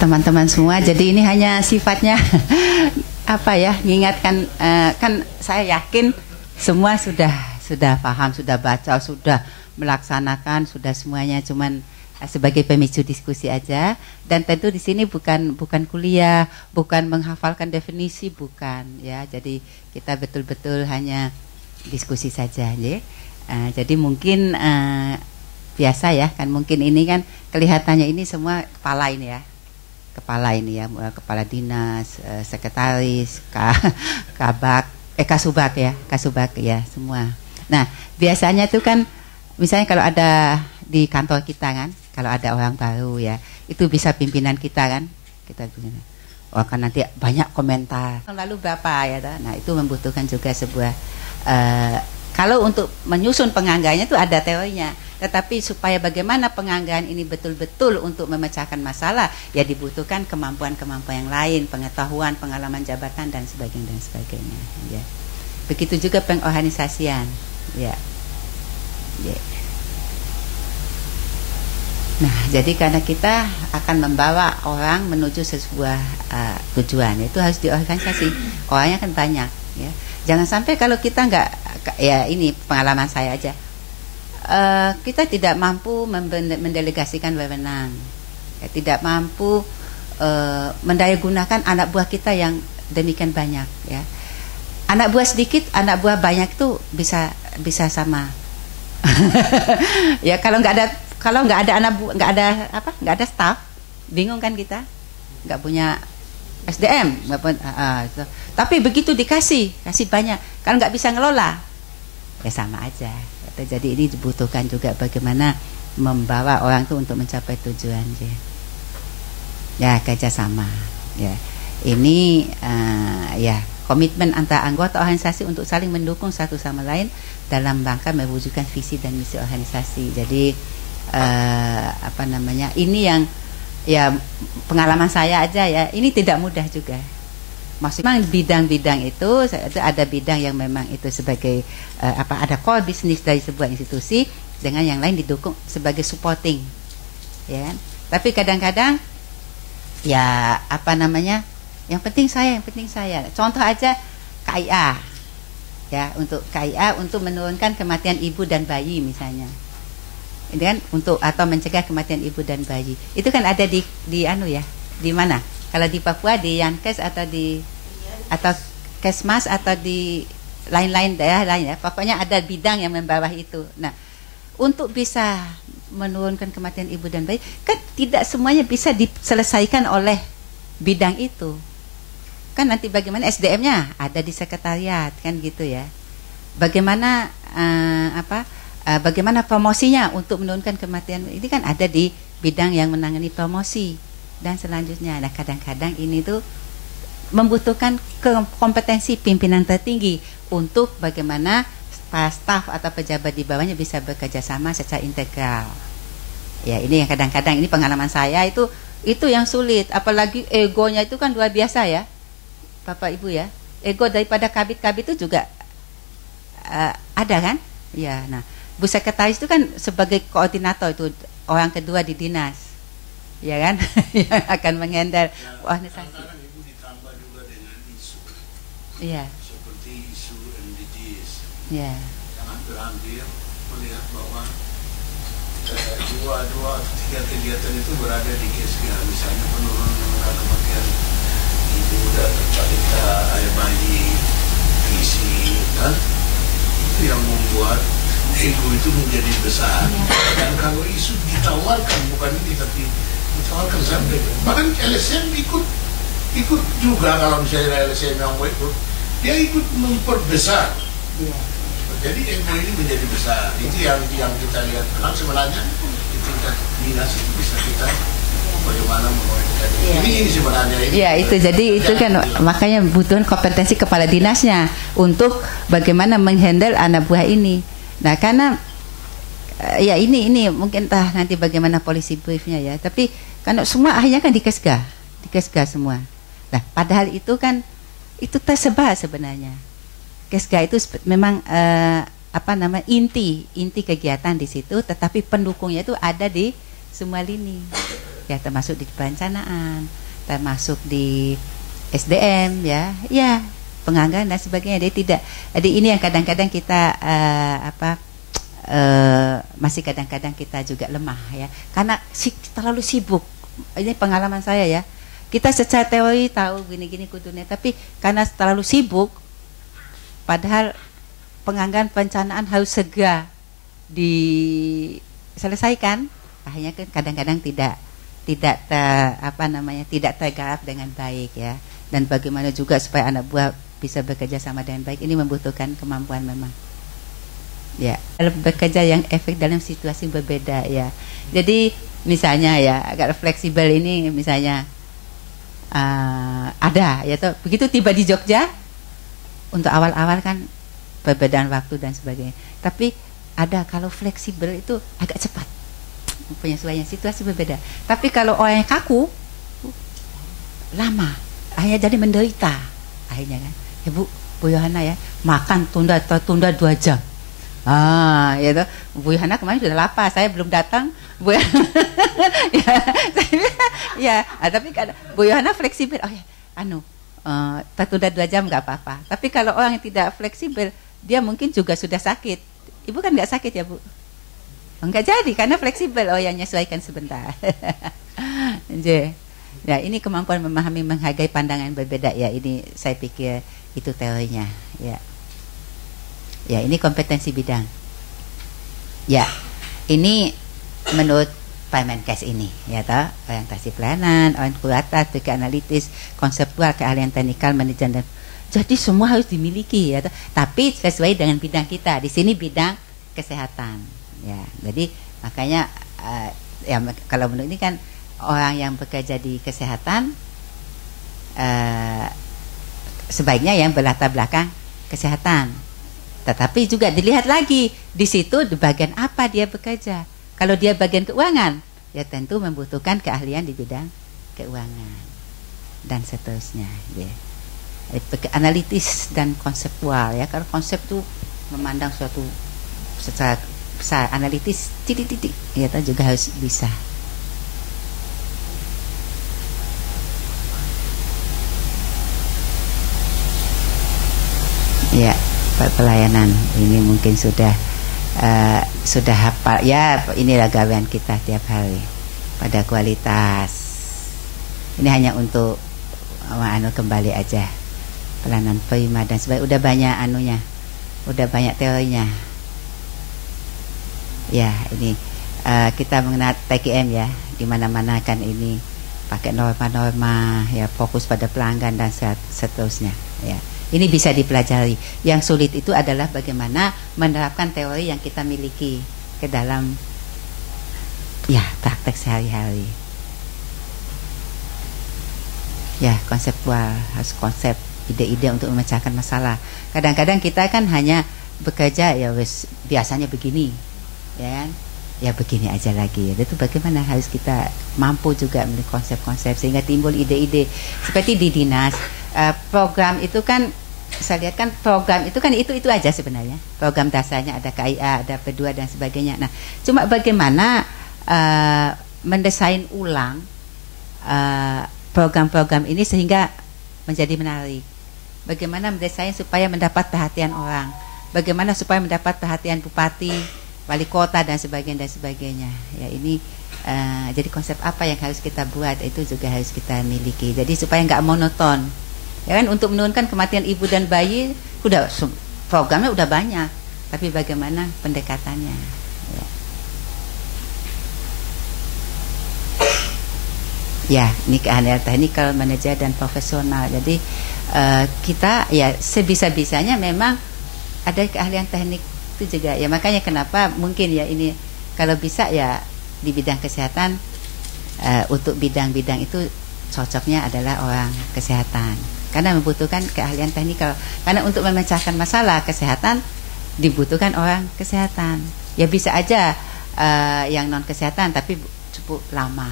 teman-teman semua. Jadi ini hanya sifatnya apa ya, mengingatkan, kan saya yakin semua sudah paham, sudah baca, sudah melaksanakan, sudah semuanya, cuman sebagai pemicu diskusi aja. Dan tentu di sini bukan kuliah, bukan menghafalkan definisi, bukan ya. Jadi kita betul-betul hanya diskusi saja ya. Jadi mungkin biasa ya kan, mungkin ini kan kelihatannya ini semua kepala ini ya, kepala dinas, sekretaris, kasubag ya semua. Nah biasanya itu kan misalnya kalau ada di kantor kita kan, kalau ada orang baru ya, itu bisa pimpinan kita kan, kita pimpinan. Oh kan nanti banyak komentar. Lalu berapa ya? Nah itu membutuhkan juga sebuah kalau untuk menyusun penganggarannya itu ada teorinya, tetapi supaya bagaimana penganggaran ini betul-betul untuk memecahkan masalah, ya dibutuhkan kemampuan-kemampuan yang lain, pengetahuan, pengalaman jabatan dan sebagainya. Ya. Begitu juga pengorganisasian. Ya. Ya. Nah, jadi karena kita akan membawa orang menuju sebuah tujuan, itu harus diorganisasi. Orangnya kan banyak. Ya. Jangan sampai kalau kita nggak, ya ini pengalaman saya aja, kita tidak mampu mendelegasikan wewenang, ya, tidak mampu mendayagunakan anak buah kita yang demikian banyak. Ya. Anak buah sedikit, anak buah banyak itu bisa sama. Ya kalau nggak ada anak buah, nggak ada staff, bingung kan kita, nggak punya SDM, tapi begitu kasih banyak, kalau nggak bisa ngelola, ya sama aja. Jadi ini dibutuhkan juga bagaimana membawa orang itu untuk mencapai tujuan, ya kerjasama. Ya ini ya komitmen antara anggota organisasi untuk saling mendukung satu sama lain dalam rangka mewujudkan visi dan misi organisasi. Jadi ini yang ya pengalaman saya aja ya, ini tidak mudah juga. Maksudnya bidang-bidang itu ada bidang yang memang itu sebagai ada core bisnis dari sebuah institusi, dengan yang lain didukung sebagai supporting, ya. Tapi kadang-kadang ya yang penting saya. Contoh aja KIA, ya, untuk KIA untuk menurunkan kematian ibu dan bayi misalnya. Ini kan atau mencegah kematian ibu dan bayi. Itu kan ada di di mana? Kalau di Papua di Yankes atau Kesmas atau di lain-lain daerah lain ya. Pokoknya ada bidang yang membawah itu. Nah, untuk bisa menurunkan kematian ibu dan bayi, kan tidak semuanya bisa diselesaikan oleh bidang itu. Kan nanti bagaimana SDM-nya ada di sekretariat kan gitu ya. Bagaimana bagaimana promosinya untuk menurunkan kematian, ini kan ada di bidang yang menangani promosi dan selanjutnya. Nah kadang-kadang ini tuh membutuhkan kompetensi pimpinan tertinggi untuk bagaimana para staf atau pejabat di bawahnya bisa bekerja sama secara integral. Ya ini yang kadang-kadang, ini pengalaman saya itu yang sulit, apalagi egonya itu kan luar biasa ya Bapak Ibu ya. Ego daripada kabit-kabit itu juga ada kan ya. Nah Bu Sekretaris itu kan sebagai koordinator, itu orang kedua di dinas, ya kan, yang akan menghandle organisasi. Ibu ditambah juga dengan isu, ya. Seperti isu MDGs, ya. Yang hampir-hampir melihat bahwa dua atau tiga kegiatan itu berada di KSG, misalnya penurunan angka kematian ibu dan balita, air bayi, gizi, kan? Itu yang membuat ego itu menjadi besar. Dan kalau isu ditawarkan, bukan ini tapi ditawarkan sampai, bahkan LSM ikut juga, kalau misalnya LSM yang mau ikut, dia ikut memperbesar. Jadi ego ini menjadi besar. Itu yang kita lihat. Memang sebenarnya di tingkat dinas itu bisa kita bagaimana mengomentari. Ini sebenarnya ini. Ya itu jadi itu kan makanya butuh kompetensi kepala dinasnya untuk bagaimana menghandle anak buah ini. Nah karena ya ini mungkin nanti bagaimana polisi briefnya ya. Tapi karena semua akhirnya kan di Kesga semua. Nah padahal itu kan itu tersebar sebenarnya. Kesga itu memang inti kegiatan di situ, tetapi pendukungnya itu ada di semua lini. ya, termasuk di perencanaan, termasuk di SDM, ya penganggaran dan sebagainya. Dia tidak. Jadi ini yang kadang-kadang kita masih kadang-kadang kita juga lemah ya, karena terlalu sibuk. Ini pengalaman saya ya. Kita secara teori tahu gini-gini kudunya, tapi karena terlalu sibuk, padahal penganggaran perencanaan harus segera diselesaikan, akhirnya kan kadang-kadang tidak tergarap dengan baik ya. Dan bagaimana juga supaya anak buah bisa bekerja sama dengan baik, ini membutuhkan kemampuan memang ya, bekerja yang efektif dalam situasi berbeda ya. Jadi misalnya ya agak fleksibel ini, misalnya ada ya toh, begitu tiba di Jogja, untuk awal-awal kan perbedaan waktu dan sebagainya, tapi ada kalau fleksibel itu agak cepat penyesuaian, situasi berbeda. Tapi kalau orang yang kaku lama, akhirnya jadi menderita akhirnya kan. Ya Bu Yohana ya, makan tunda 2 jam. Ya toh, Bu Yohana kemarin sudah lapar, saya belum datang. Bu tapi kan Bu Yohana fleksibel. Oh ya, tertunda 2 jam nggak apa-apa. Tapi kalau orang yang tidak fleksibel, dia mungkin juga sudah sakit. Ibu kan nggak sakit ya Bu? Enggak jadi karena fleksibel. Oh ya, menyesuaikan sebentar. Ya, ini kemampuan memahami, menghargai pandangan berbeda ya. Ini saya pikir itu teorinya ya. Ya, ini kompetensi bidang. Ya, ini menurut Permenkes ini ya toh, orientasi pelayanan, orientasi strategi analitis, konseptual, keahlian teknikal, manajemen. Jadi semua harus dimiliki ya toh, tapi sesuai dengan bidang kita. Di sini bidang kesehatan ya. Jadi makanya ya kalau menurut ini kan orang yang bekerja di kesehatan sebaiknya yang berlatar belakang kesehatan. Tetapi juga dilihat lagi di situ di bagian apa dia bekerja. Kalau dia bagian keuangan, ya tentu membutuhkan keahlian di bidang keuangan dan seterusnya. Ya. Analitis dan konseptual ya. Kalau konsep itu memandang suatu secara analitis titik-titik, ya juga harus bisa. Ya, pelayanan ini mungkin sudah hafal ya. Inilah gawean kita tiap hari pada kualitas. Ini hanya untuk kembali aja pelayanan prima dan sebagainya. Udah banyak udah banyak teorinya. Ya, ini kita mengenal TKM ya, di mana-mana kan ini pakai norma-norma ya, fokus pada pelanggan dan seterusnya ya. Ini bisa dipelajari. Yang sulit itu adalah bagaimana menerapkan teori yang kita miliki ke dalam ya praktek sehari-hari. Ya, konseptual, harus konsep, ide-ide untuk memecahkan masalah. Kadang-kadang kita kan hanya bekerja ya wes biasanya begini, ya kan? Ya begini aja lagi. Itu bagaimana harus kita mampu juga memiliki konsep-konsep sehingga timbul ide-ide. Seperti di dinas, program itu kan saya lihat kan program itu kan itu aja sebenarnya. Program dasarnya ada KIA, ada P2 dan sebagainya. Nah, cuma bagaimana mendesain ulang program-program ini sehingga menjadi menarik. Bagaimana mendesain supaya mendapat perhatian orang. Bagaimana supaya mendapat perhatian bupati, wali kota dan sebagainya. Ya, ini jadi konsep apa yang harus kita buat itu juga harus kita miliki. Jadi supaya nggak monoton. Ya kan, untuk menurunkan kematian ibu dan bayi programnya udah banyak, tapi bagaimana pendekatannya ya. Ini keahlian teknikal, manajer dan profesional. Jadi kita ya sebisa-bisanya memang ada keahlian teknik itu juga ya. Makanya kenapa mungkin ya ini kalau bisa ya di bidang kesehatan, untuk bidang-bidang itu cocoknya adalah orang kesehatan. Karena membutuhkan keahlian teknikal. Karena untuk memecahkan masalah kesehatan dibutuhkan orang kesehatan. Ya bisa aja yang non kesehatan tapi cukup lama.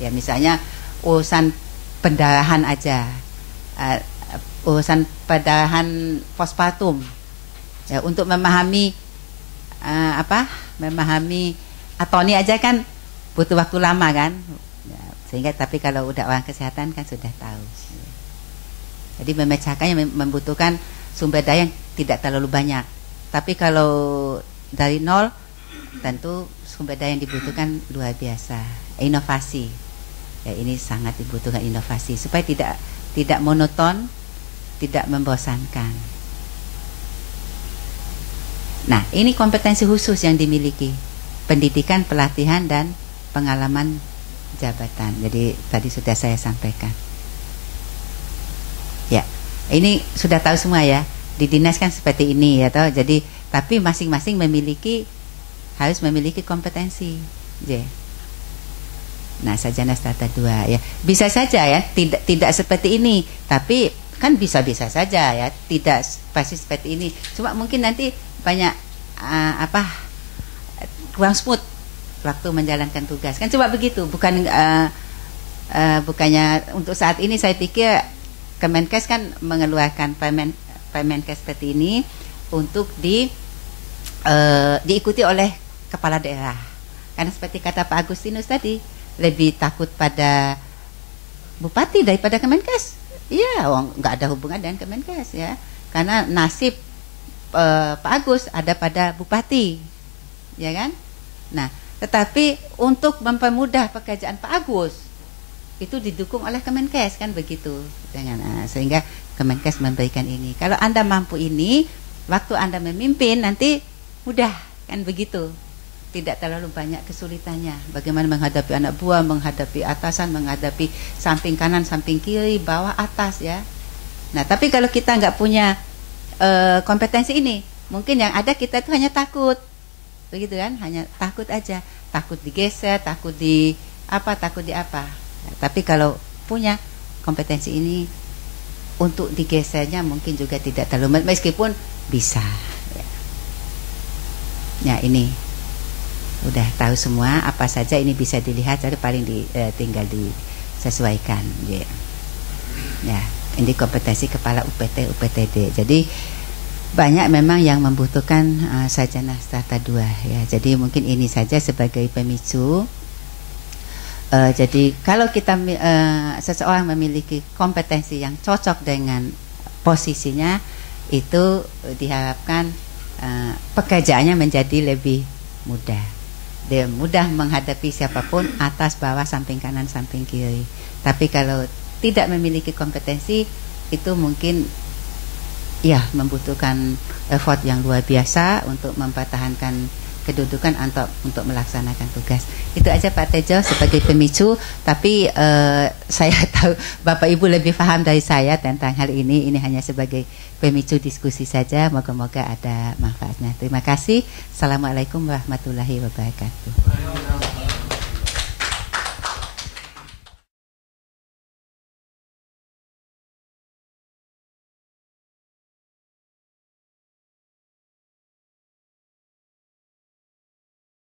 Ya misalnya urusan pendarahan aja, urusan pendarahan postpartum. Ya untuk memahami memahami atoni aja kan butuh waktu lama kan. Ya, Sehingga tapi kalau udah orang kesehatan kan sudah tahu. Jadi memecahkannya membutuhkan sumber daya yang tidak terlalu banyak. Tapi kalau dari nol, tentu sumber daya yang dibutuhkan luar biasa. Inovasi, ya ini sangat dibutuhkan inovasi supaya tidak monoton, tidak membosankan. Nah, ini kompetensi khusus yang dimiliki: pendidikan, pelatihan, dan pengalaman jabatan. Jadi tadi sudah saya sampaikan. Ya, ini sudah tahu semua ya. Di dinas kan seperti ini ya toh. Jadi tapi masing-masing harus memiliki kompetensi. Nah, sarjana strata 2 ya. Bisa saja ya, tidak seperti ini, tapi kan bisa-bisa saja ya, tidak pasti seperti ini. Cuma mungkin nanti banyak kurang smooth waktu menjalankan tugas. Kan coba begitu, bukannya untuk saat ini saya pikir Kemenkes kan mengeluarkan Permenkes seperti ini untuk diikuti oleh kepala daerah. Karena seperti kata Pak Agustinus tadi, lebih takut pada bupati daripada Kemenkes. Iya, nggak ada hubungan dengan Kemenkes ya. Karena nasib Pak Agus ada pada bupati, ya kan? Nah, tetapi untuk mempermudah pekerjaan Pak Agus itu didukung oleh Kemenkes kan begitu, sehingga Kemenkes memberikan ini. Kalau Anda mampu ini, waktu Anda memimpin nanti mudah kan begitu, tidak terlalu banyak kesulitannya. Bagaimana menghadapi anak buah, menghadapi atasan, menghadapi samping kanan, samping kiri, bawah, atas ya. Nah, tapi kalau kita nggak punya kompetensi ini, mungkin yang ada kita itu hanya takut, begitu kan? Hanya takut aja, takut digeser, takut di apa. Nah, tapi kalau punya kompetensi ini, untuk digesernya mungkin juga tidak terlalu, meskipun bisa. Ya, ini udah tahu semua apa saja ini bisa dilihat, jadi paling tinggal disesuaikan. Ya, ini kompetensi kepala UPT UPTD. Jadi banyak memang yang membutuhkan sarjana strata 2 ya. Jadi mungkin ini saja sebagai pemicu. Jadi kalau kita seseorang memiliki kompetensi yang cocok dengan posisinya, itu diharapkan pekerjaannya menjadi lebih mudah. Dia mudah menghadapi siapapun, atas, bawah, samping kanan, samping kiri. Tapi kalau tidak memiliki kompetensi, itu mungkin ya membutuhkan effort yang luar biasa untuk mempertahankan kedudukan atau untuk melaksanakan tugas. Itu aja Pak Tejo sebagai pemicu. Tapi saya tahu Bapak Ibu lebih paham dari saya tentang hal ini. Ini hanya sebagai pemicu diskusi saja. Moga-moga ada manfaatnya. Terima kasih. Assalamualaikum warahmatullahi wabarakatuh.